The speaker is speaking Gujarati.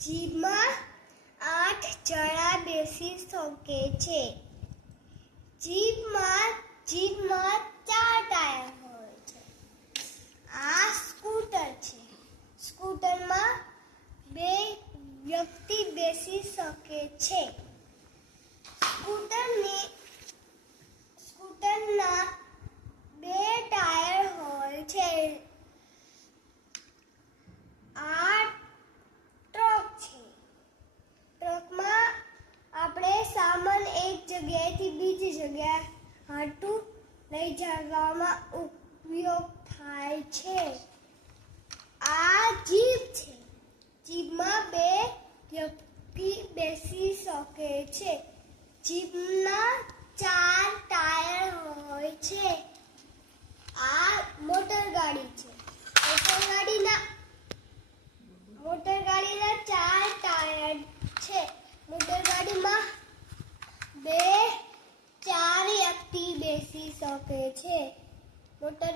જીભમાં આઠ જણા બેસી શકે છે. જીભમાં જીભમાં ચાર ટાયર હોય છે. આ સ્કૂટર છે. સ્કૂટરમાં બે વ્યક્તિ બેસી શકે છે. લઈ જવામાં ઉપયોગ થાય છે. આ જીપ છે. જીભમાં બે વ્યક્તિ બેસી શકે છે. જીભના ચાર ટાયર હોય છે આ મોટર ગાડી છે મોટર ગાડીના મોટર ગાડીના ચાર ટાયર છે મોટર ગાડીમાં બે ચાર વ્યક્તિ બેસી શકે છે. મોટર